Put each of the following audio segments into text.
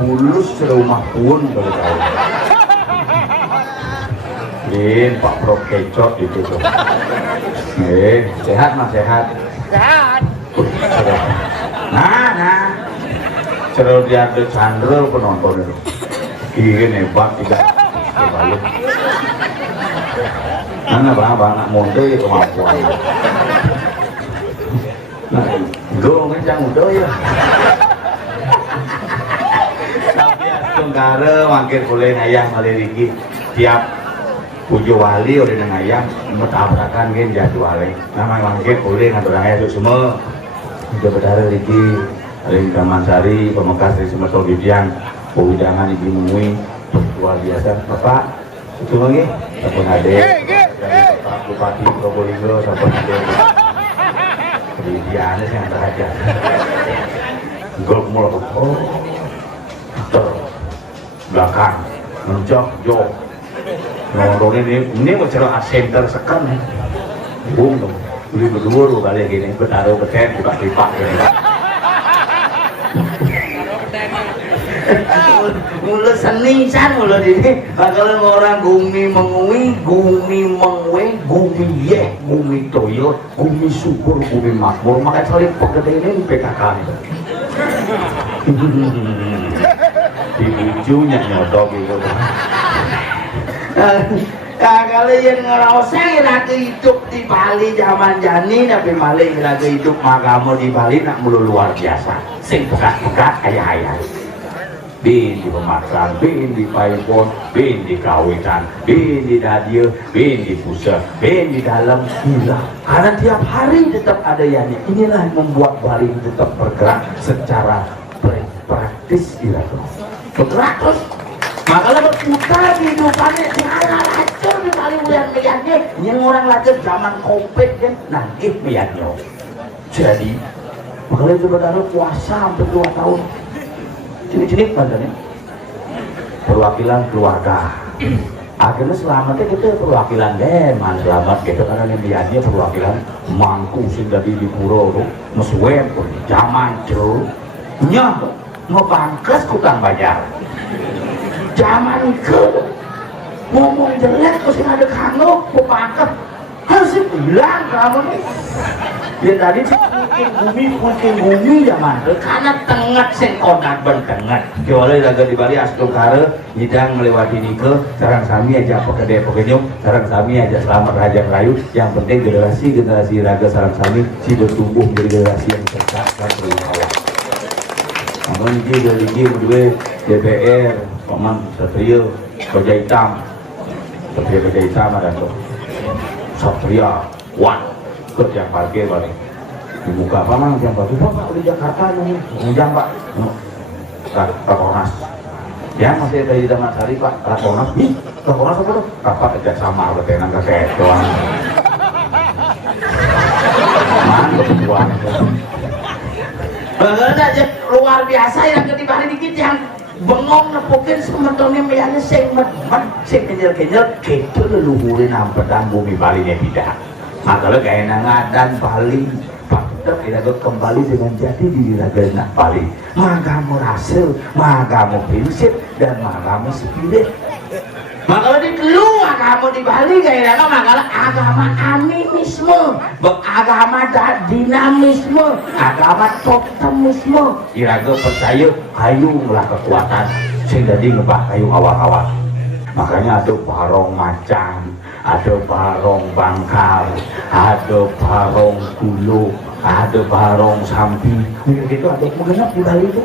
Mulus serumah pun boleh tahu. Pak Prof kecot itu tuh. Sehat mas, sehat. Sehat. Nah. Cerul dia ada Chandra penonton itu. Gini hebat tidak balik. Mana bang monte kemampuan. Nah, gue ngencang udah ya. Tungkara mangkir boleh ngayang maliriki tiap pujo wali udah ngayang metabrakan gen jadwalnya nama mangkir boleh ngatur ngayang semua udah berdarah lagi Ring Kamansari pemekas dari Semerto Gidian pewidangan ibu mui luar biasa bapak itu lagi sampun ade Pak Bupati Probolinggo sampun ade Gidiannya yang terakhir gol mulai belakang menjok jok nonton ini mau cerah center sekan bung dong beli berdua kali gini bertaruh beten buka pipa gini Mulu senisan mulu ini kalau orang gumi mengui gumi mengwe gumi ye gumi toyo gumi syukur gumi makmur makanya saling pegedein PKK dibujunya nyodok gitu kalau yang ngeroseng lagi hidup di Bali zaman jani tapi maling lagi hidup magamu di Bali nak mulu luar biasa sing bekat-bekat ayah-ayah bin di pemaksaan, bin di paipon, bin di kawitan, bin di dadio, bin di pusat, bin di dalam gila karena tiap hari tetap ada yani inilah yang membuat Bali tetap bergerak secara praktis bergerak terus makanya berputar kehidupannya jangan lacur di Bali ulian-uliannya yang orang lacur zaman covid kan nanti biarnya jadi makanya sebenarnya puasa hampir 2 tahun cilik-cilik padanya perwakilan keluarga akhirnya selamatnya kita perwakilan deman selamat gitu karena yang biarnya perwakilan mangku sehingga di pura tuh mesuwen zaman cuy nyah mau bangkes kutang bayar zaman ke ngomong jelek terus ada kano mau bangkes harus bilang kamu nih ya tadi mungkin bumi zaman karena tengah sing konak bertengah kecuali laga di Bali asal kare hidang melewati nike sarang sami aja pegede sarang sami aja selamat raja rayu yang penting generasi raga sarang sami sudah tumbuh menjadi generasi yang cerdas dan berwibawa namun ini dari berdua DPR Paman Satria Baja Hitam ada tuh Satria Wan kerja parkir balik dibuka apa mang yang baru pak di Jakarta nih ngejang pak Rakornas ya masih ada di Damansari pak Rakornas Rakornas apa tuh rapat kerja sama betenan kakek doang mantap buang banget aja luar biasa yang ketibaan dikit yang bengong nepukin sementonya meyanya sing medmet sing kenyal-kenyal gitu leluhurin hampedang bumi Bali nya tidak makanya gaya ngadan Bali Pak tidak kembali dengan jati diri raga Bali magamu rasul magamu prinsip dan magamu spirit makanya di keluar kamu di Bali gaya makanya agama animisme agama dinamisme agama totemisme iraga percaya kayu lah kekuatan sing dadi ngebah kayu awak-awak. Makanya ada barong macan, ada barong bangkal, ada barong gulu, ada barong sampi. Gitu ada mengenap di Bali itu.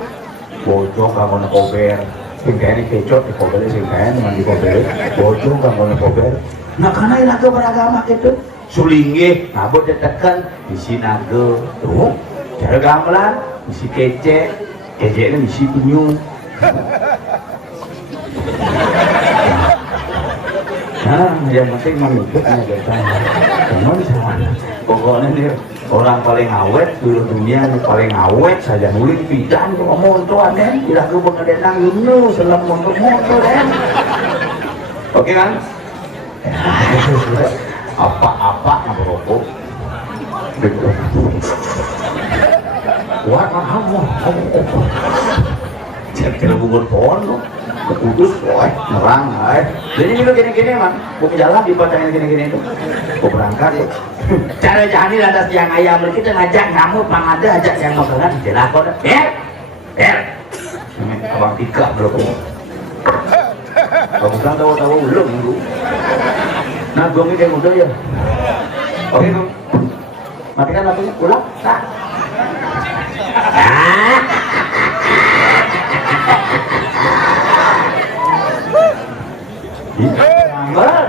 Bojong kanggo kober, sing kene kecot di kober, sing kene mandi kober, bojong kanggo kober. Nah karena ilaga beragama gitu. Sulingge ngabot ditekan isi naga tuh cara gamelan isi kece kece ini isi penyu. Nah yang penting mengikutnya kita teman sama pokoknya nih orang paling awet seluruh dunia nih paling awet saja nulis pidan ngomong tuh aneh tidak ke pengedenang ini selam motor kan oke kan apa-apa nggak berokok wah kamu kira-kira bubur pohon kudus wah nerang jadi itu gini-gini man mau jalan dibacanya gini-gini itu mau berangkat ya cara jahani lantas yang ayam kita ngajak kamu pang ada ajak yang makanan jelakon abang tiga berokok kamu kan tahu-tahu belum minggu. Nah, gue mikir udah ya. Oke, Bang. Matikan lampunya, ulang. Nah. Gambar.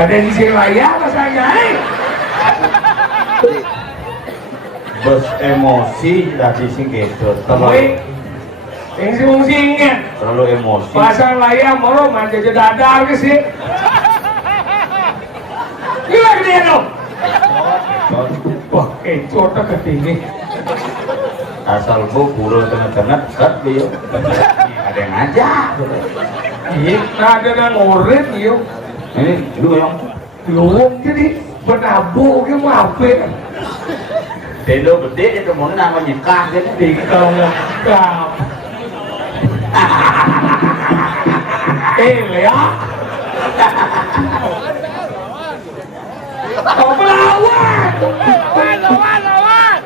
Ada di sini layak mas saya. Bos emosi dari sing gitu Woi, yang si mung singkat. terlalu emosi. Pasang layak mau manja dadar ke sih. Gila dia dong. Wah, cota ketinggi. Asal bu pura tengah-tengah kat dia. Ada yang ngajak. Iya, ada yang ngoret yuk. Ini lu yang Luwung jadi benabu ke maafin. tendo gede itu mau nama nikah gitu. Tinggal ngekam. Lea. Kau melawan. Lawan.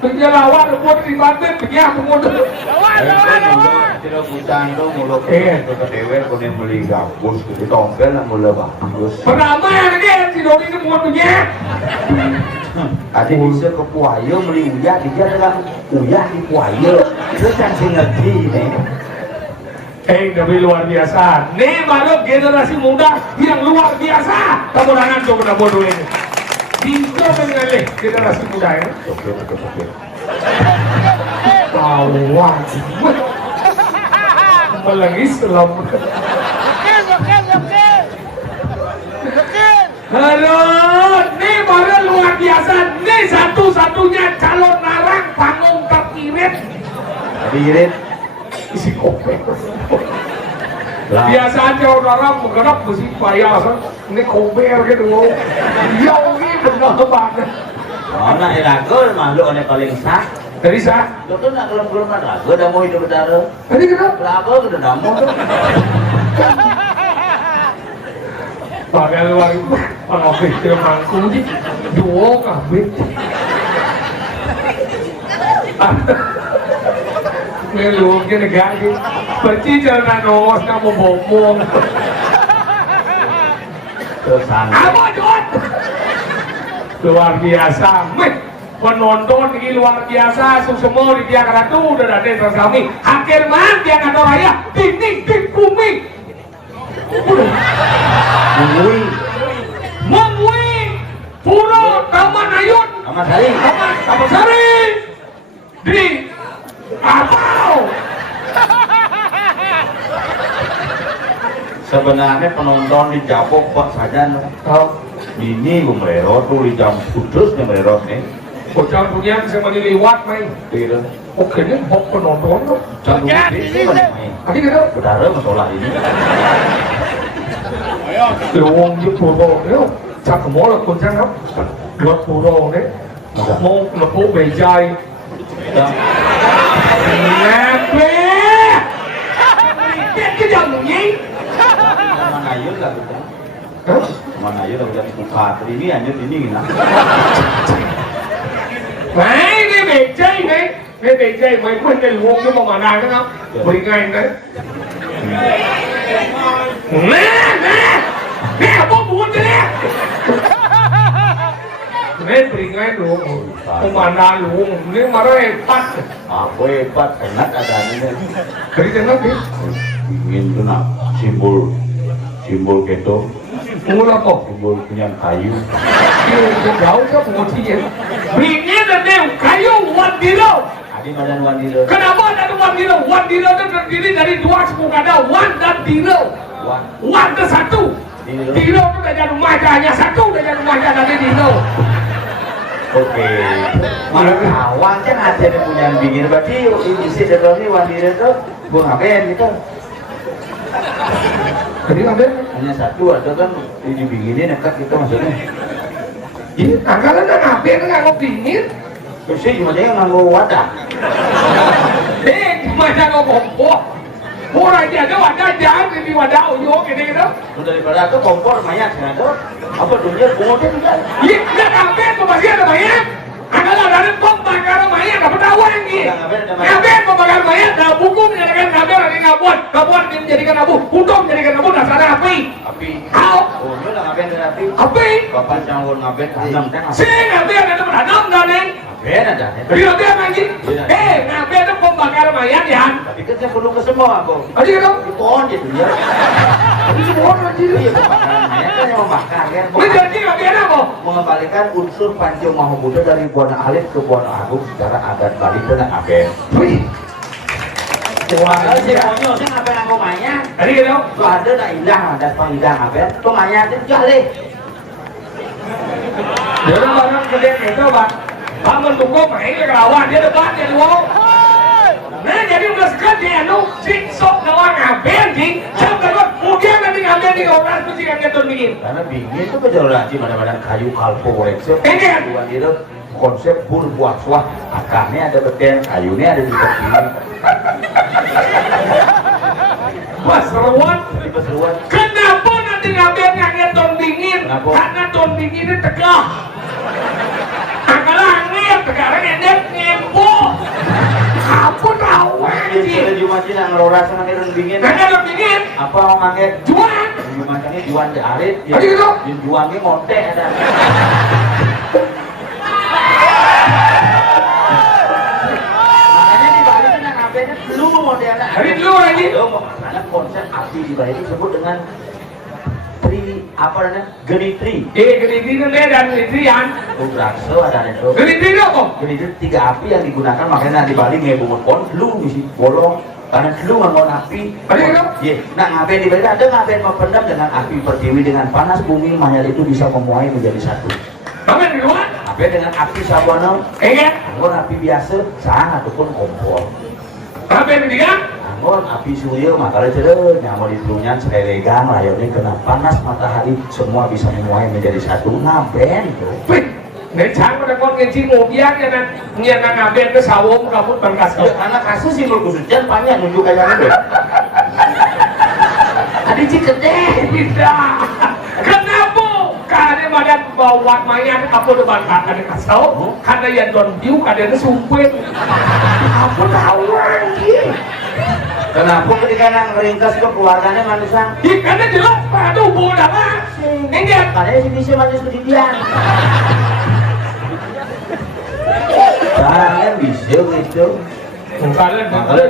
Punya lawan, buat dibantu, punya pengundur. Tidak bukan tuh mulut Iya. ke dewe kau yang beli gabus gitu tongkel lah mulai bagus. Pertama dia si Doni ini buat punya. Ada bisa ke puayo beli uyah dia dalam uyah di puayo. Terus yang saya ngerti nih. Tapi luar biasa. Nih baru generasi muda yang luar biasa. Kamu jangan coba bodoh ini. Bisa mengalih generasi muda ini. Oke. Awan. Melagi selam. Halo, nih baru luar biasa. Nih satu-satunya calon narang panggung terkirit. Irit. Isi kopek. Lah. Biasa aja orang bergerak mesti payah. Ini kober gitu. Jauh ini benar banget. Mana elago makhluk ane paling sah. Dari sah. Lo tuh nak kelem kan lago dah mau hidup bedara. Tadi kenapa? Lago udah dah mau tuh. Pakai luar itu, kalau pikir mangku sih, dua kabit. Melu gini gagi, percicaran nongos kamu bomong. Kesana. Apa John? Luar biasa, penonton ini luar biasa, semua di tiang ratu udah ada yang kami. Akhir man tiang atau raya, titik kuming. Mengui Puro Taman Ayun Amat hari. Taman Sari di Apau. Sebenarnya penonton di Japok Pak saja ini mererot tuh di jam kudus yang mererot nih. Bocah punya bisa meniliwat main. Iya. Oke nih hok penonton tuh. Jam ini main. Tadi gitu. Bedara masalah ini. Luang di Puro itu chắc có là con trang lắm luật Puro đấy mô là phố bề trai nè bê cái dòng gì Mana aja lah kita. Mana aja lah kita buka. Ini hanya ini gila. Đấy, cái bề trai này cái bề trai mấy quên cái luông cái mà này đúng không? Bởi ngày đấy nè, bố buồn chứ nè nè, beri ngay luông Pemana luông, ini marah hebat Apa hebat enak ada ini. Dari tengah sih Ingin tuh nak simbol keto, Mula kok simbol punya kayu. Cái gấu các bộ thi vậy Berinya dan dia kayu Wandiro Adi madan wanita. Kenapa ada Wandiro? Wandiro itu terdiri dari dua suku kata Wan dan Diro Wan itu satu Diro itu dari rumahnya hanya satu dari rumahnya nanti Diro Oke. Malah kawan kan ada yang punya bingin. Berarti ini sih dari wanita itu gua ngapain gitu. Jadi ngapain? Hanya satu ada kan dibikinin nekat kita maksudnya. Ini anggaran ngapain nggak ngopingin? Terus sih gimana yang nganggo wadah? Gimana kompor? Murah aja ada wadah jangan di wadah uyuk gini gitu. Daripada itu kompor mayat kan itu. Apa dunia kemudian kan? Iya, nggak ngapain kok masih ada mayat? Adalah dari pembakaran mayat dapat tahu lagi. Ngapain pembakaran mayat? Nah buku menjadikan ngapain lagi ngabuan menjadikan abu, udang menjadikan abu dasar api. Api. Kau? Oh, lu lah ngapain dari api? Api? Bapak jangan ngapain tanam teh. Sih ngapain ada tanam dan neng? Ngapain ada? Jadi ngapain lagi? Ngapain itu pembakaran mayat ya? Tapi kan saya perlu ke semua aku. Aja gitu. Di pohon gitu ya. Ini semua lagi. Iya pembakaran mayat kan yang membakar kan. Ini jadi ngapain apa? Mengembalikan unsur Panjo Mahabuddha dari Buana Alit ke Buana Agung secara adat Bali dan Aben. Wih. Kalau si konyol sih ngapain aku mayat? Tadi gitu. Tuh ada nak indah, ada pengindah Aben. Tuh mayat itu jahli. Dia orang barang gede gitu bang. Bang mendukung main ke rawan dia depan dia luar. Nah jadi udah sekarang dia nu siksok doang ngapain sih? Sampai kok kemudian nanti ngapain di orang tuh sih yang ngetur bikin. Karena bingin itu kejualan sih mana-mana kayu kalpo koleksi. Ini kan? Bukan itu konsep bur buah swah. Akarnya ada beten, kayunya ada di tepi. Wah seruan. Keseruan. Kenapa nanti ngapain nganget ton dingin? Kenapa? Karena ton dinginnya tegah. Angkala angin, tegarang endek ngembo. Aku tahu Jadi anjing. Jumatin yang ngeloras sama kita bingin. Nggak ada dingin. Apa mau ngaget? Jual. Jumatannya juan di arit. Aduh, gitu. Juannya ngonte ada. Makanya di Bali itu yang ngapain lu modelnya. Dari dulu lagi. Karena konsep api di Bali itu disebut dengan apa namanya? Genitri. Geliti itu dan gelitian. Brakso ada itu. Geliti itu apa? Genitri tiga api yang digunakan makanya di Bali ngebungut pon lu misi bolong karena lu nggak api. Ada itu? Iya. Nah ngapain di Bali ada ngapain mempendam dengan api pertiwi dengan panas bumi mayat itu bisa memuai menjadi satu. Kamu di luar? Ngapain dengan api sabwana? Kan? Anggur api biasa sah ataupun kompor. Kamu di kan? Anggur api surya makanya cedera nyawa di telunyan serelegan layarnya kena panas matahari semua bisa memuai menjadi satu. Ngapain itu? Wih, necang udah kon ngeci mobian ya nan ngian ngaben ke sawung rambut bangkas. Ya, karena kasus sih berkusucian banyak nunjuk kayak gitu. Ada cikete. Tidak. Kenapa? Karena badan bawa mayat apa depan ada kasau, karena yang don view kadang sumpit. Aku tahu lagi. Kenapa ketika nang meringkas ke keluarganya manusia? Karena jelas aduh bodoh lah. Enggak. Karena si bisa manusia kemudian. Jangan bisa gitu. Makanya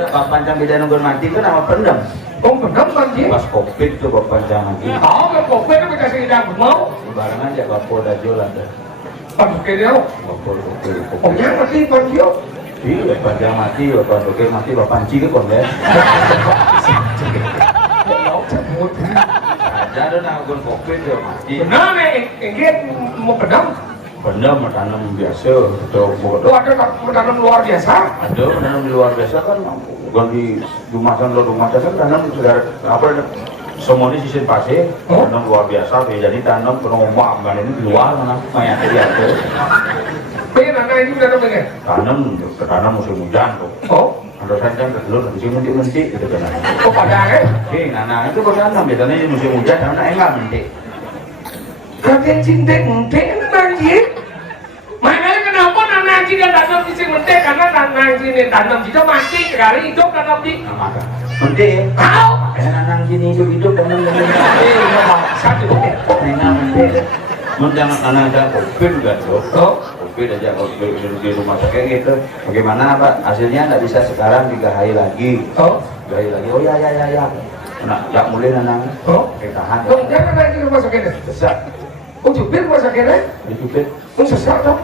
Bapak Pancang beda nunggu mati kan nama pendem. Oh benar kan sih? Pas covid tuh Bapak Pancang lagi. Oh nggak kopi itu kita sedang mau. Barengan aja Bapak udah jualan deh. Pakai dia. Bapak covid. Oh yang mati panjio. Iya, Bapak Pancang mati, Bapak Dokter mati, Bapak Panci ke konten. Ada ada nanggung covid dia mati. Benar nih, enggak mau pedang. Benda menanam biasa, atau Lu bodoh. ada menanam luar biasa. Ada menanam di luar biasa kan, ganti rumah kan tanam segar apa semuanya sisin pasir, tanam luar biasa, jadi tanam penombak kan ini di luar mana banyak dia tuh. Pengen anak ini menanam enggak? Tanam musim hujan tuh. Oh, Ada saja ketelur musim mentik gitu kan. oh padahal Nah itu bertanam biasanya di musim hujan karena enggak mentik. kakek cinta ente nanti. Makanya kenapa nanti kan tanam di sini ente karena nanti ini tanam kita mati sekali hidup tanam di. Nah maka mentik. Kau? Nanang sini hidup tanam Satu. Nengah mentik. Menjangan anak ada covid juga tuh. Oh. Covid aja kalau di rumah sakit gitu. Bagaimana Pak? Hasilnya nggak bisa sekarang digahai lagi. Oh. Gahai lagi. Oh ya. Nah, ya mulai nanang. Oh. Tahan. Dong jangan lagi rumah sakitnya. Sesak. Oh jubir rumah sakitnya? Dicupit. Oh sesak dong.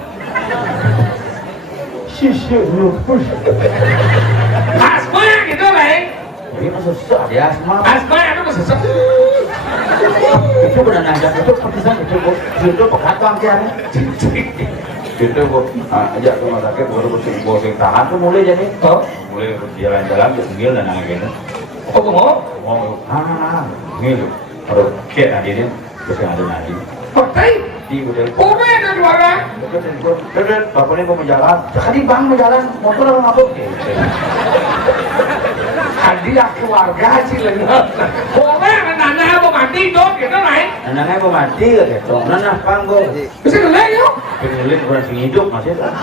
Sisir lupus. Asma gitu lah. Ini mah sesak dia asma. Asma itu mah sesak. Itu benar nanda itu kepisan itu pekat bangkiannya. Itu kok ajak ke rumah sakit baru bersih tahan tuh mulai jadi. Oh. Mulai jalan-jalan ke singgil dan lain-lain. Oh mau? Ngil. Aduh, kayak tadi ini bisa ada lagi. Betul. Di udah. Udah ada juara. Udah, bapak ini mau jalan. Jadi bang mau jalan, motor apa ngabuk? Tadi keluarga sih lagi. Boleh, nana mau mati dong, gitu naik. Anaknya mau mati lah gitu. Nana panggo. Bisa dulu yuk. Penilin orang sing hidup masih lah.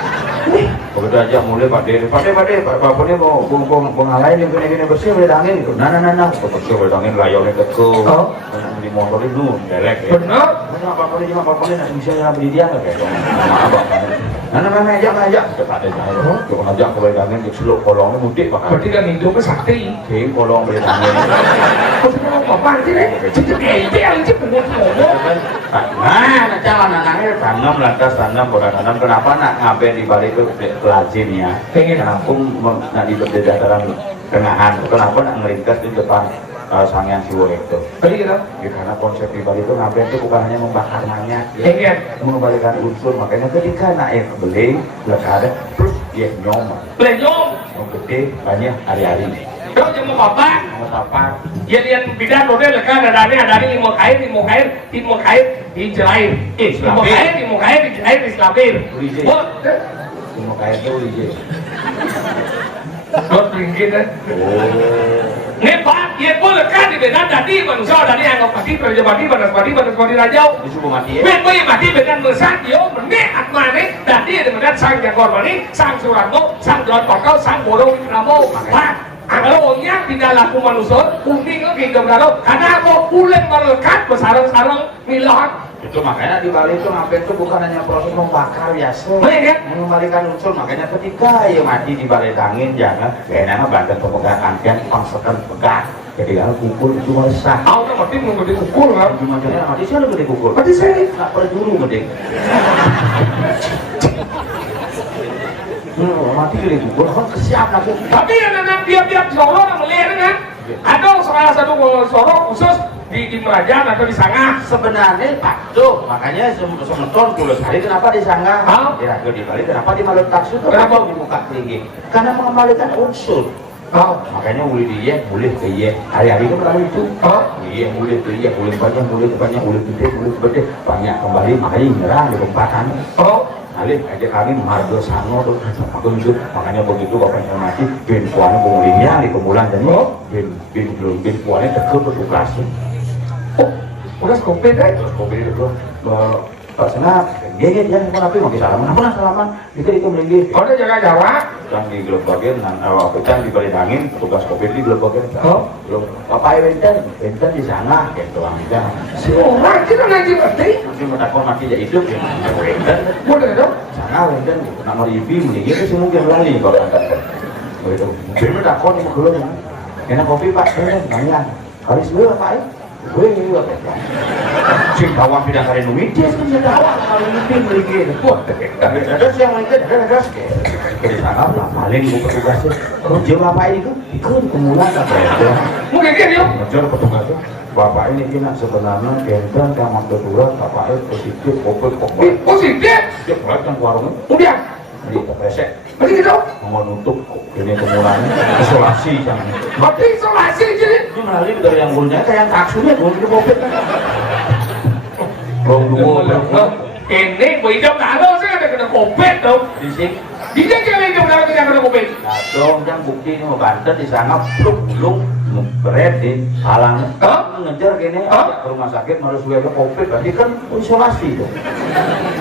Begitu aja mulai pade, bapak ini mau ngalahin yang gini bersih boleh angin gitu. Nana, bersih boleh angin layarnya keke. Di motor itu delek ya. Benar. Bapak ini nasi bisa jalan beli dia nggak kayak dong. Nana aja. Cepat aja. Jangan aja boleh angin di seluk kolongnya mudik pakai. Berarti kan hidupnya sakti. Keng kolong boleh angin. Maksudnya apa sih nih? Cicip ente aja pengen ngomong. Nah, jangan anaknya tanam kenapa nak ngapain di balik itu pelajin ya? Kenapa nak di dataran tengahan? Kenapa nak ngeringkas di depan Sanghyang Siwo itu? Tadi kita? Ya, karena konsep di balik itu ngapain itu bukan hanya membakar mayat, Ingat. mengembalikan unsur. Makanya ketika naik beli, lekada, terus dia nyoma. Lenyom. Yang gede banyak hari-hari. Kau jangan mau apa? Mau apa? Dia lihat bidan udah lekan ada ini mau kain, dijelain. Mau kain, dijelain, diselapir. Oh, Mau kayak itu dia. kau ringgit kan? Nih Pak, dia pun lekan di bedan tadi manusia tadi anggap pasti terjadi banas rajau. Disuruh mati ya? Ben mati bedan besar dia menek atmane tadi ada bedan sang jagoan mani, sang Suratmo, sang John Pakau, sang Bodoh Wikramo. Pak, kalau orangnya tidak laku manusia, kuning lagi kalau karena mau pulang melekat bersarang-sarang milah. Itu makanya di Bali itu ngapain itu bukan hanya proses membakar biasa, mengembalikan unsur. Makanya ketika ya mati di balik angin jangan kayaknya banten pemegang angin pangsekan pegang. Jadi kalau kumpul itu sah. Aku kan mati mau gede kukur kan? Cuma jangan mati saya lebih dikukur. Mati saya nggak perlu gede. Mati gede kukur, kan kesiap lagi. tapi yang anak tiap sorong melihat kan? Ada salah satu sorong khusus di Merajang atau di Sangah. Sebenarnya Pak tuh makanya semeton tulis hari kenapa di Sangga? Kira-kira di Bali kenapa di Malut Taksu tuh? Kenapa di muka tinggi? Karena mengembalikan unsur. Makanya boleh dia, boleh ke iya. Hari-hari itu melalui itu. Iya, boleh ke iya, boleh banyak, boleh gede, banyak kembali. Makanya nyerah di tempatan. Alih aja kami marga sano tuh unsur. Makanya begitu bapak informasi, bin kuannya pengulinya di pemulan jadi bin kuannya deket bertugas. Udah kopet kan? Terus kopi itu Pak Senap, dia mau napi mau salaman, itu melinggi. Ada jaga Jawa. Yang di gelap bagian, pecah di balik angin, tugas kopi di gelap bagian. Belum, papai benten di sana, gitu aja. Semua kita ngaji berarti. Nanti menakut mati jadi hidup ya, benten. Boleh dong. Sana benten, nak mau ribi melinggi itu mungkin lali kalau kata. Begitu, mungkin menakut nih belum. Enak kopi Pak, banyak. Kali sebelum Pak. Gue sing bawang tidak kali numit dia kan dakwah kalau mimpi meligi wah ada yang mungkin ada di sana lah paling gue petugasnya kerja bapak ini kan ikut kemulan apa ya mungkin kan yuk ngejar petugasnya bapak ini kena sebenarnya benten kamar darurat bapak itu positif positif dia pulang warungnya udah di pesek berarti gitu mau nutup ini kemulannya isolasi jangan berarti isolasi jadi ini menarik dari yang gurunya kayak yang taksunya gue di covid kan belum ini gue hidup taruh saya ada kena covid dong di sini dia jangan hidup taruh tidak kena covid dong yang bukti ini mau banten di sana belum berat di halang ngejar gini ke rumah sakit malah sudah covid berarti kan isolasi dong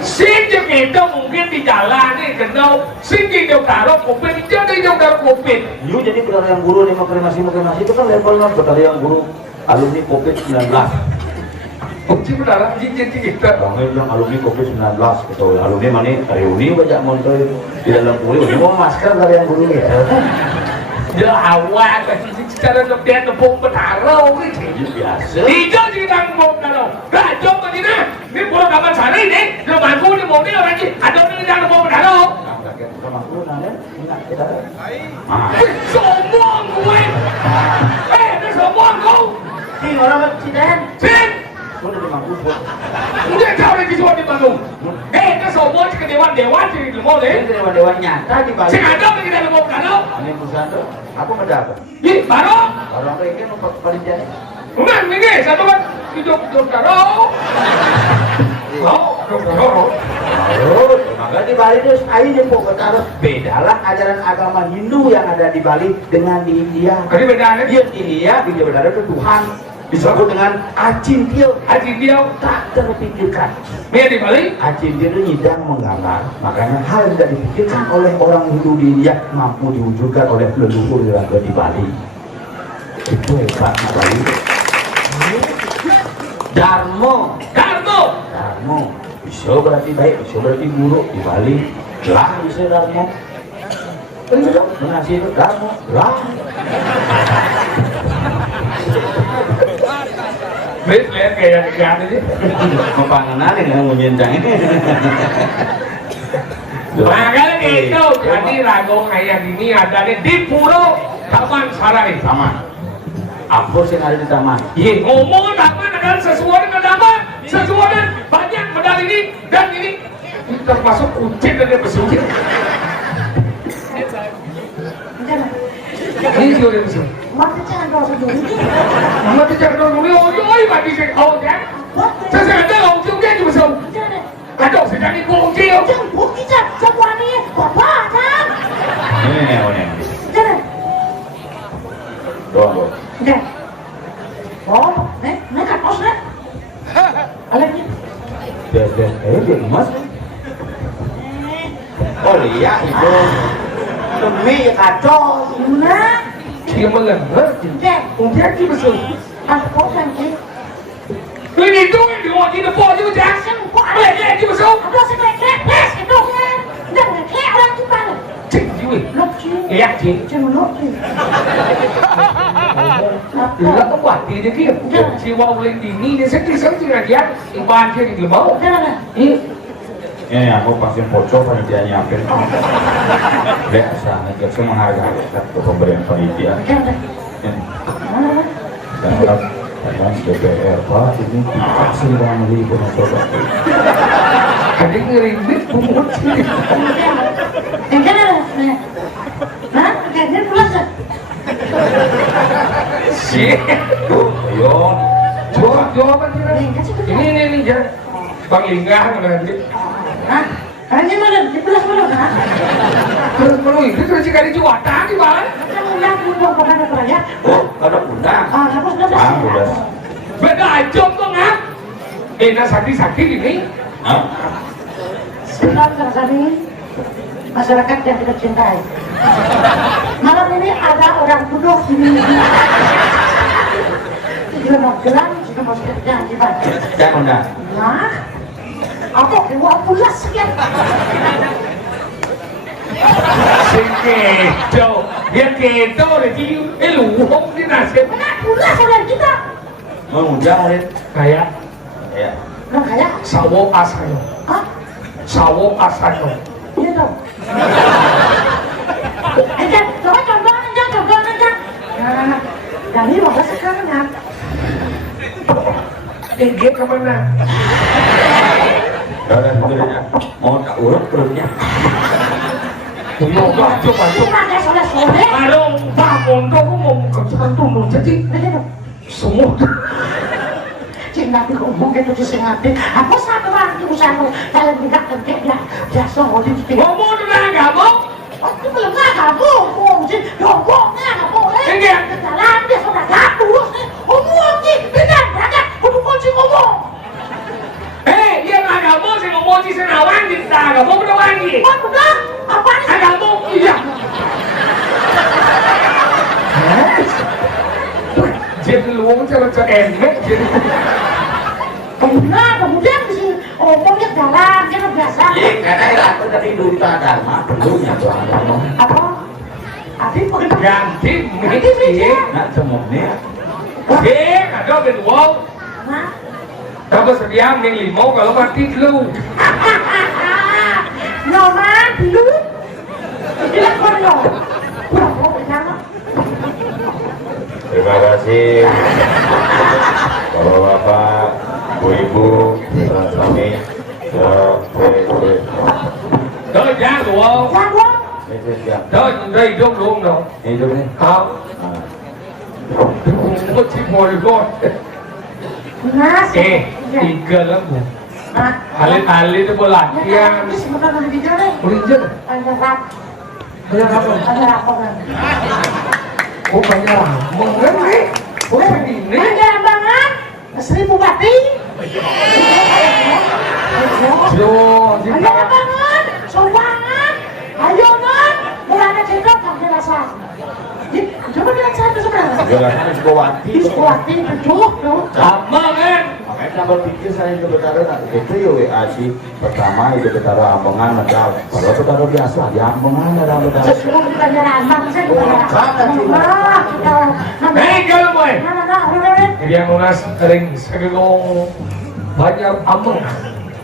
sejak itu mungkin di jalan nih kenal hidup taruh covid jadi hidup taruh covid you jadi benar yang guru nih makremasi itu kan levelnya benar yang guru alumni covid 19 Uji benar, jadi kita. Bangnya yang alumni COVID-19 gitu. Alumni mana reuni banyak montor di dalam kuliah. Ini mau masker dari yang guru ya. Ya awal secara dokter tepung bertaruh gitu. Biasa. Hijau jadi tanggung bertaruh. Rajong tadi nah. Ini pulau kapan sana ini. Lo mampu di mobil lagi. Ada orang yang tanggung bertaruh. Sombong gue. Ini sombong kau. Ini orang Ciden. Ciden. Udah dimangku. Udah jauh lagi cuma di Bandung. Itu semua ke dewan di lemot Ini dewan nyata di Bali. Sengaja lagi di lemot kalau. Ini perusahaan tuh, aku mendapat. Ih, baru. Baru apa ini paling jadi? Ngan ini satu kan hidup daro. Oh, daro. Oh, maka di Bali itu sekali jemput betara. Bedalah ajaran agama Hindu yang ada di Bali dengan di India. Jadi bedanya Dia di India, di Jawa itu Tuhan disebut dengan Acintil. Acintil Tak terpikirkan. Ini di Bali Acintil itu nyidang menggambar. Makanya hal yang tidak dipikirkan oleh orang Hindu di India mampu diwujudkan oleh leluhur yang ada di Bali. Itu hebat Bali. Darmo. Bisa berarti baik, bisa berarti buruk di Bali. Lah bisa Darmo. Benar, mengasih itu Darmo. Lah. Biết lẽ kìa thì gạt đi chứ. Mempanganan yang menyenjang ini. Nah kalau gitu, jadi lagu kayak gini ada di Puro Taman Sari. Taman. Apa sih yang ada di taman? Iya, ngomong taman adalah sesuai dengan apa? Sesuai dengan banyak medali ini dan ini termasuk kucing dan pesuci. Ini juga di sini. Mati jangan dulu, ôi mà đi cái ôi nhá. Sao sẽ cái ôi chung cái gì mà sâu? Cái đồ sẽ đi cô chiêu. Ini. Tuh. Dia emas. Oh iya itu. Demi kacau. Dia mà lần hết. Không biết gì mà sâu. Người nhìn tôi thì họ chỉ được bỏ chứ mà chán. Mày nghe chứ mà sâu. Chỉnh chứ mày. Ghét chứ. Là có quản tí thế kia. Chị bầu lên thì nghi đến sách đi sống chứ là ghét. Anh ban kia thì kiểu mẫu. Ini aku pasti pocok panitia nyiapin. Lihat sana, saya menghargai pemberian panitia. Dan orang DPR Pak ini dikasih dengan ribu coba. Ada ngeribet pungut sih. Sih. Ayo. Jawaban ini jangan. Bang Lingga nanti. Hanya mana di belah mana kan? Terus itu terus sekali juara di bawah. Kan undang buat pada kerja. Oh, ada undang. Ah, hapus dah. Udah. Beda aja tuh ngap. Enak sakit ini. Sebentar kami masyarakat yang kita cintai. Malam ini ada orang bodoh ini. Dia mau gelang, juga mau kerja di mana? Jangan undang. Nah, apa keluar pulas sekian? Sekedo, dia kedo lagi. Luhung ni nasib. Mana pulas saudara kita? Mengundang hari. Kayak Ya. Nah kayak, sawo asayo. ah, Sawo asayo. iya dong. Coba contoh aja. Nah, dari 15 sekarang kan? Dia kemana? Udah sebenarnya mau tak urut perutnya. Coba. Ada soleh-soleh. Aduh, bangun tuh aku mau kerjakan turun jadi semua. Cik Nabi ngomong gitu di Singapura. Apa satu orang di usaha kalian tidak kerja ya? Biasa ngomong di Ngomong dengan kamu? Itu belum ngomong sih. Ngomongnya nggak boleh. Jalan dia sudah gatus nih. Ngomong sih, benar banget. Kudu kunci ngomong. Dia nggak kamu sih ngomong di senawan di sana. Kamu udah wangi. Oh udah, apa nih? Kamu iya. Jadi lu cara emek jadi. Kemudian di sini ngomongnya jalan, kan biasa. Iya, karena aku dari dulu tak ada mah belumnya tuh ada mah. Apa? Adik begitu. Ganti Ganti meja. Nak semuanya. Ada beruang. Nah, Kamu sedia ming limau kalau mati lu. Nona dulu. Bilang kono. Berapa bersama? Terima kasih Bapak-bapak, Ibu-ibu, kami Đó giá của Dạ vâng. đó đây đúng luôn rồi. Hidup nih. Không. Cimolgon. Mas. Tiga lah bu. Ah, Kali-kali itu bola ya. yang Ini sebentar udah di jalan. urinjen. Banyak rap. Banyak apa? Banyak rap kan. Oh banyak ramong kan nih? Oh begini. Banyak rambangan. 1000 bati. Jo, Banyak rambangan. Sumbangan. Ayo man. Mulanya cendok pakai rasa. Coba lihat saya sebenarnya. Jelasan Sukowati. Sukowati betul tuh. sama kan? Makanya tambah pikir saya itu betara itu ya WA sih. Pertama itu betara Ambengan medal. Kalau betara biasa di Ambengan ada betara. Sesuatu kita nyerambang saya kita. Hei kalau boy. Udah. Yang lunas kering segegong banyak ameng.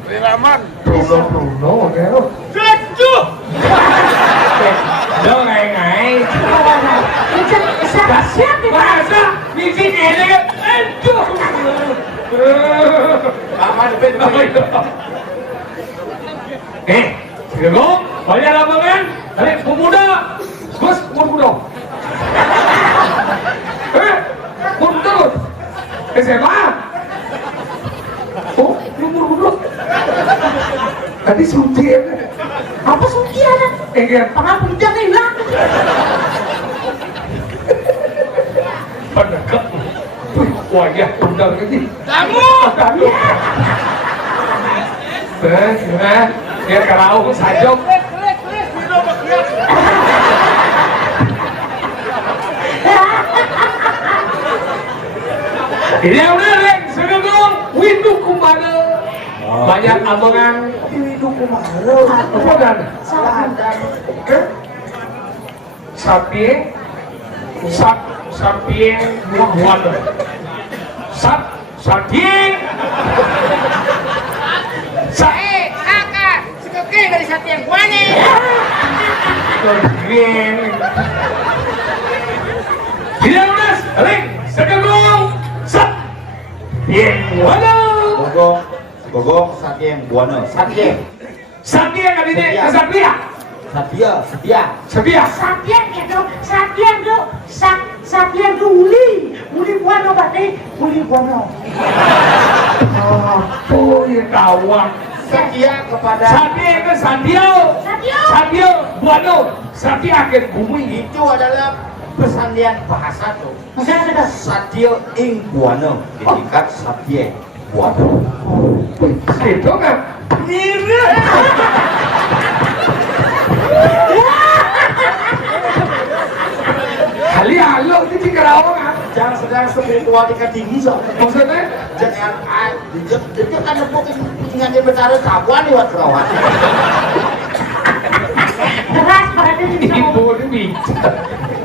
Raman. Bruno, kan? Cucu. Đâu ngày Siap di masa misi ini kan aduh Lama depan. Segego banyak lapangan ada pemuda bos pemuda pemuda SMA oh pemuda tadi suntian apa suntian? enggak Pengapa tidak hilang? pendekat wah ya benar ini Kamu. ya kerau sajok ini udah Leng segegong windu kumana banyak ambengan Itu kumaha. apa dan sapie sapie buah sapie Kakak. Sekeke dari satu yang kuane. tidak udah Leng segegong waduh Gogong Satyeng Buana. Satyeng. Satya kan ini Satya Setia. Satya Satya itu uli buano berarti uli buano. oh ya kawan Setia kepada Satya itu Satya Buano Satya akan bumi itu adalah persalian bahasa tuh. Maksudnya ada Satya ing Buana ditingkat Satya Buana. itu kan mirip kali halo ini di kerawang Jangan sedang spiritual tingkat tinggi so. maksudnya Jangan dia kan nepuk ingat dia betara kabuan di Watrawan. keras berarti bisa ibu ini bicara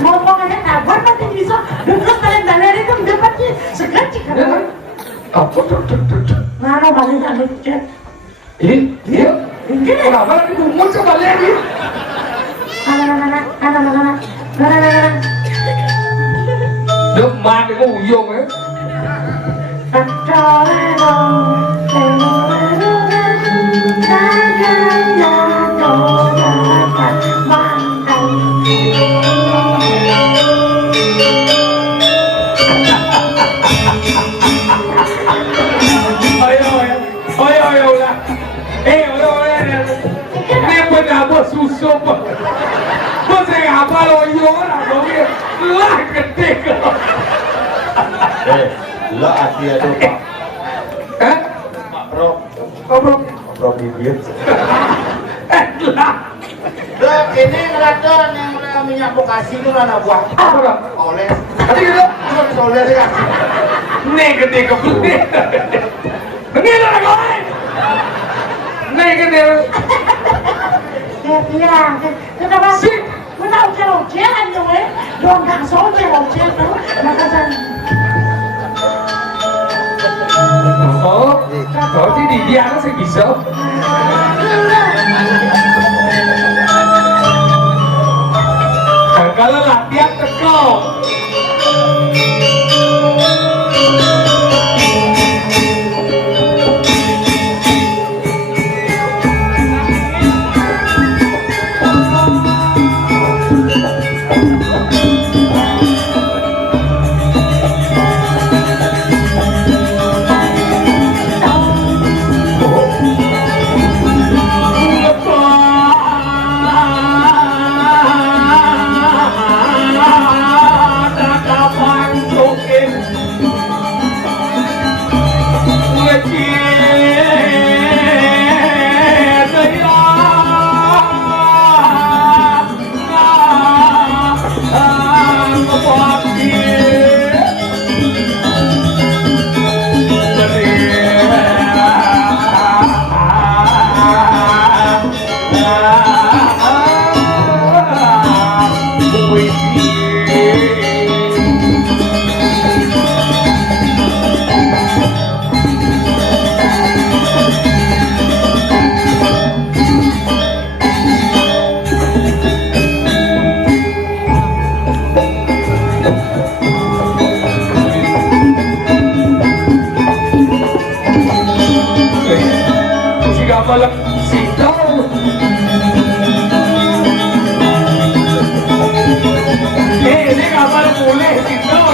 ngomong aja kabar pasti bisa. Terus kalian itu dapatnya segaji kan? apa tuh Mana balik balik cek. iya kenapa lagi bumut kembali lagi Anak. Đức ma thì có hủy dung ấy Ôi là ê ôi Nè bên nào bữa susu bữa sẽ apa lo yo là nó kia lah gede Lo hati itu Pak. Hah? Pak Pro. Apa? Pro bibir. Lah Lo ini ngelaton yang minyak bekasi itu mana buah? apa dah? Oleh. Tadi gitu Lo oleh ya. Nè gede kebeli Ini lah kau Nè gede Bilang, kenapa sih? Mana ujian tuh, dong tak ujian tuh, maka Có chứ đi ra nó sẽ bị sớm Kalau latihan teko Si gabalak sitaw. Ini kapal boleh sitaw.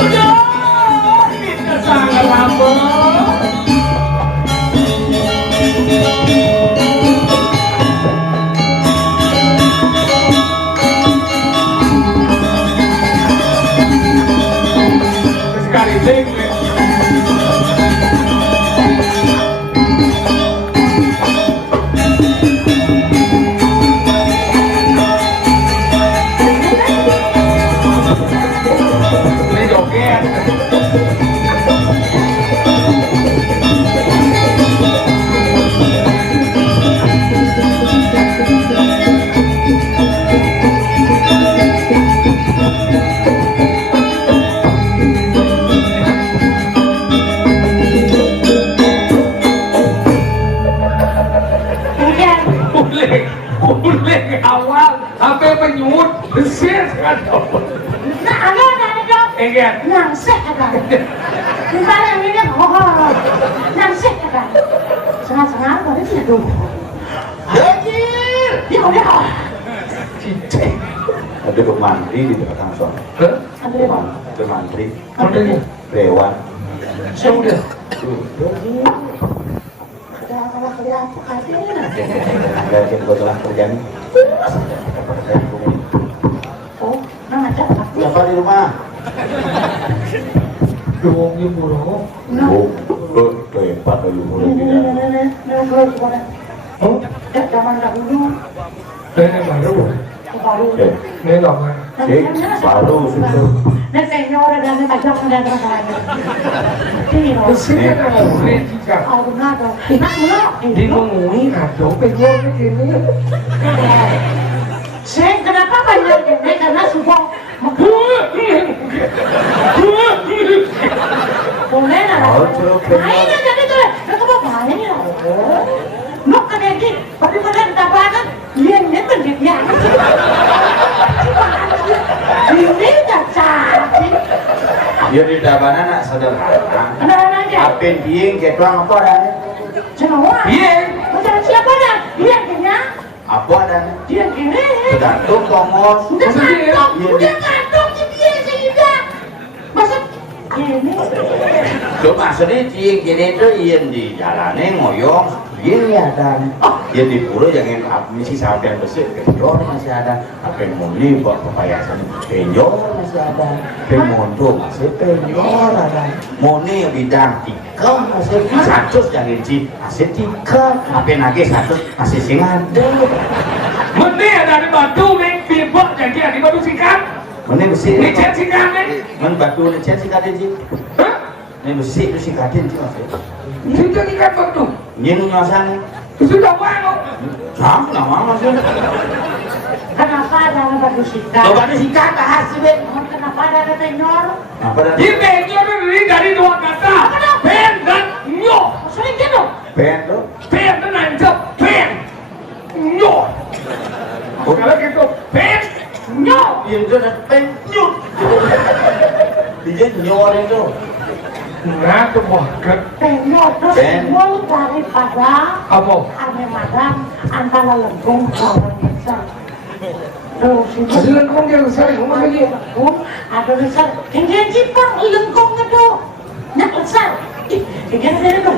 Aduh, kita sangat lama. Sekali tinggi. Ini joget. Boleh awal sampai menyut besar kan. Nah, ada dong. Enggak. Nangsek kan. Bukan yang ini oh. Nangsek kan. Setengah-setengah baru sih tuh. Anjir. Ya udah. Cicing. Ada duk mantri di belakang soal. Hah? Ada mantri. Mantrinya? Dewan. Sudah. Udah kalau kelihatan katanya. Ada yang kebetulan kerjaan. Oh, nah ada apa? Siapa di rumah? Doangnya murah. Oh, hebat lu mulai tidak. Oh, Zaman dahulu ini baru. baru. Ini nggak mana. Baru sudah. Nah, senior dan tajam dan lain-lain. Ini loh. Sini kan boleh juga. Oh, benar dong. Nah, benar. Di menguni ada penjualnya gini. Saya kenapa banyak ini? Karena sudah boleh lah. Nah, ini jadi tuh. Mereka mau bahaya nih loh. Nuk kan lagi. Pada tabakan. Ini bentuknya. Ini tak cantik. Dia di dabana nak sederhana. Beneran aja. Apin dieng ketuang apa dan? Semua. Iya. Macam siapa dah? Dia kena. Apa dan? Dia kena. Tergantung tongos. Udah kantung dia sehingga. Maksud ini. Lo maksudnya dieng gini tuh ien di jalannya ngoyong. Ien ya dan. Ien di pura jangan misi sampai bersih. Penjor masih ada. Apin muli buat kepayasan. Penjor masih ada. Pemonto masih penjor ada. Moni bidang tikam masih. Satu jangan ci masih tikam. Apin lagi satu masih singade. Mending ada di batu nih, bibok jadi ada di batu sikat. Meni besi. Ini cek sikat nih. Men batu ni cek sikatin ci. Hah? Ni besi tu sikatin ci masih. Itu ikat batu. Nyin nyasane. Sudah bangun. Sam nama masih. Kenapa ada batu sikat? Coba ni sikat bahas sih ben. Kenapa ada tenor? Apa dah? Ini benjol ini dari dua kata. Pen dan nyok. Maksudnya gitu. Pen tu. Pen dan nancap. Pen. Nyok. Kalau gitu. Pen. Nyok. Yang tu nak pen nyut. Dia nyor itu. Nah, tuh banget. Tenor terus dimulai daripada Apa? ada madam antara lengkung sama besar. Terus ini Ada lengkung yang besar, rumah lagi. lengkung ada besar. Tinggal cipang lengkung itu. Nak besar. Tinggal dari itu.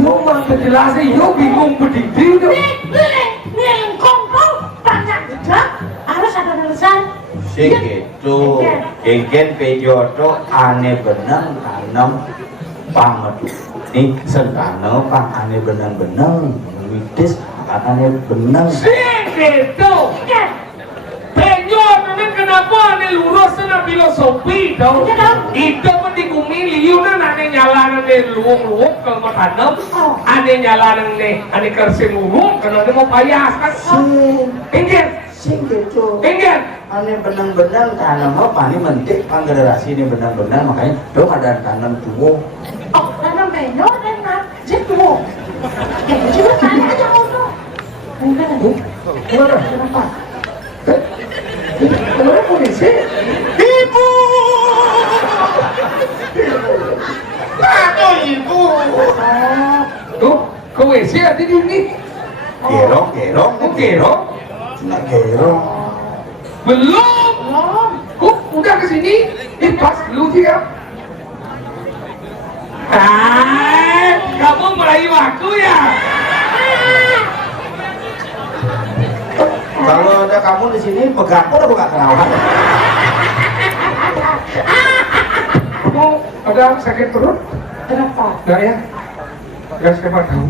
Yo mah penjelasan, yo bingung berdiri tuh. Lengkung tuh banyak juga. Harus ada besar. Si gitu. Engken pejoto ane benang tanam pangmetu. Ni sentano pang ane benang-benang. Witis ane benang. Sing gitu. Penjol ini kenapa ane lurus na filosofi tau? Itu mesti kumili, yun na ane nyala ane luwong-luwong kalau mau tanam. Ane nyala ane kersi luwong kalau ane mau payas kan? Engken. Sing gitu. Engken. Ane benang-benang tanam apa nih mentik pang generasi ini benang-benang makanya dong ada tanam tuwo. Oh, tanam tenor dan jitu. Juga tanya aja untuk. Gimana? Kenapa? Kenapa polisi? Ih, ibu. Aduh ibu. Tuh, ke WC ada di sini. Gerong. Gerong? Nak gerong. Belum. Belum. Kok udah ke sini? Pas dulu sih ya. Kamu merayu aku ya? Kalau ada kamu di sini, pegang aku udah buka kerawat. Kamu ada sakit perut? Kenapa? Enggak ya? Enggak siapa tahu.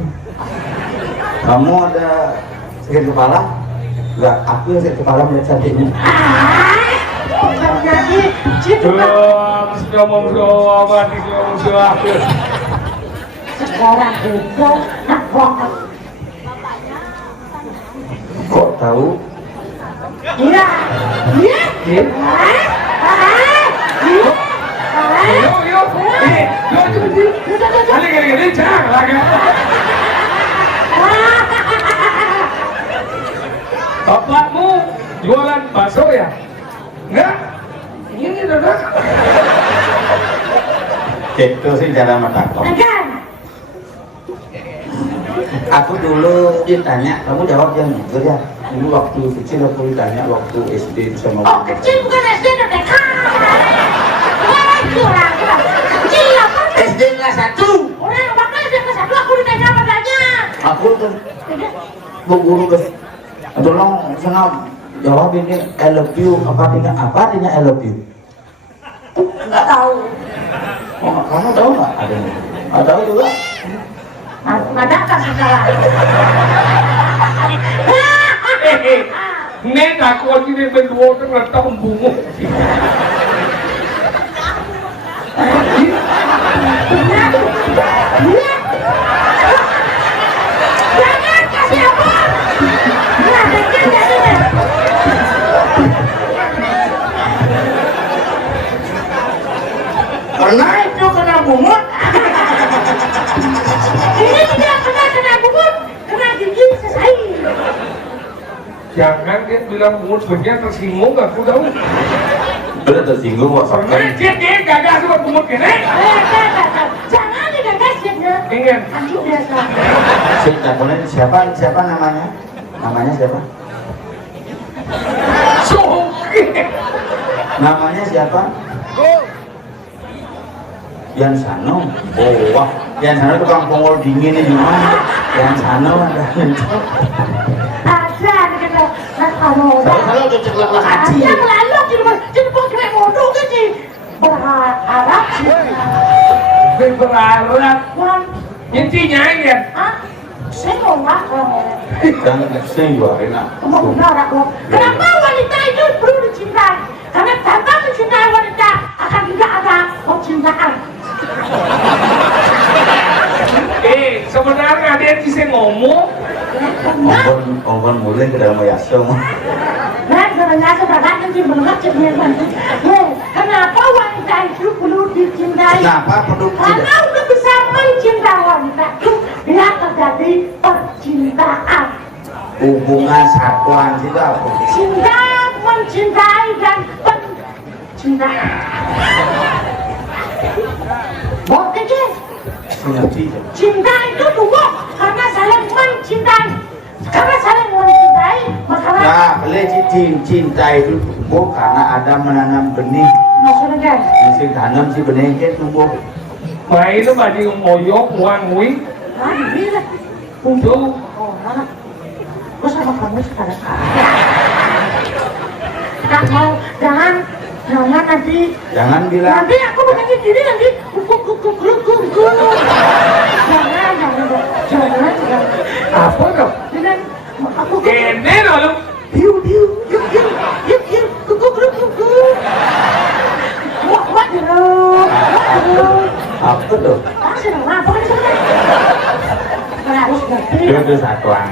Kamu ada sakit kepala? Enggak, aku yang sakit kepala melihat cantiknya. Jadi, Sudah mau mati. sekarang itu nak banget. Kok tahu? Iya. Iya. Iya. Yo. Kali jangan lagi. Bapakmu jualan bakso ya? Enggak? Ini Dada. Itu sih cara matakok. Kan? Aku dulu ditanya, kamu jawab yang jujur ya. Dulu waktu kecil aku ditanya waktu SD sama Oh, kecil bukan SD udah TK. Kurang. Kecil apa? SD kelas 1. Orang makanya SD kelas 1 aku ditanya apa tanya. Aku tuh bu guru ke tolong sana jawab ini I love you apa artinya I love you? Enggak tahu. Oh, kamu tahu nggak? Ada nggak tahu juga? Ada kan sekarang. Nên là con đi lên bên đua tức là tao bungo. Jangan kasih apa? Nah, kecil jadi. Karena itu kena bungut. Ini tidak kena bungut, kena gigi selesai. Jangan dia bilang bungut bagian tersinggung aku tahu. Udah tersinggung kok. Pernah dia gagal sama bungut kene. Jangan digagas ya. Ingin. Nanti biasa. Siapa namanya? Namanya siapa? Soke. Namanya siapa? Yan Sano. Oh wah, Yan Sano tukang pongol dingin ini gimana? Yan Sano ada. Ada kita kalau Kalau udah ceklek haji. yang lalu jadi pakai modal kan sih berharap Berharap. Wan, Intinya ini. ah, saya mau makan. Dan saya juga enak. Kamu berharap loh. Kenapa wanita itu perlu dicintai? Karena tanpa mencintai wanita akan tidak ada percintaan. Sebenarnya dia bisa ngomong. Ongkon mulai ke dalam yaso. Nah, sebenarnya sebenarnya sih menurut ceritanya. Kenapa wanita itu perlu dicintai? Kenapa perlu Karena untuk bisa mencintai wanita itu dia terjadi percintaan. hubungan satuan juga apa? Cinta, mencintai dan pencintaan. Oke, Ngerti? cinta itu tumbuh karena saling mencintai. Karena saling mencintai, maka Nah, boleh cinta itu tumbuh karena ada menanam benih. maksudnya Mesti tanam si benihnya tumbuh. Mày nó bà đi ngoyok ngoan nguy. ah, ini Tuh. oh, mana? Gue sama kamu sekarang. Nah, mau jangan nanti Jangan bilang. nanti aku begini gini nanti jangan Apa dong? dengan aku Kene rồi luôn. hiu what Apa tuh? harus ngerti Itu satuan.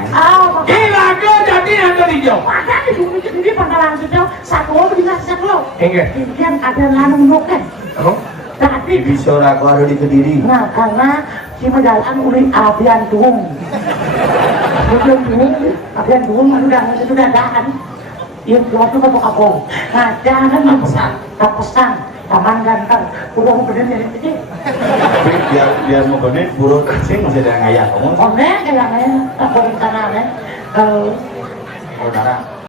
Gila ke jadi yang tadi jauh. makanya di bumi sendiri pangkalan sejauh satu dengan satu Enggak. kemudian ada lanung nuken Oh. tapi Bisa aku ada di Kediri. nah karena si medalan uli abian dung abian dung udah daan Iya, waktu kapok-kapok. Ngajar kan pesan. Taman ganteng, udah mau bener ya ini. Tapi biar mau bener, buruk sing masih ada ngayah kamu. Oh, kayak tak boleh tanah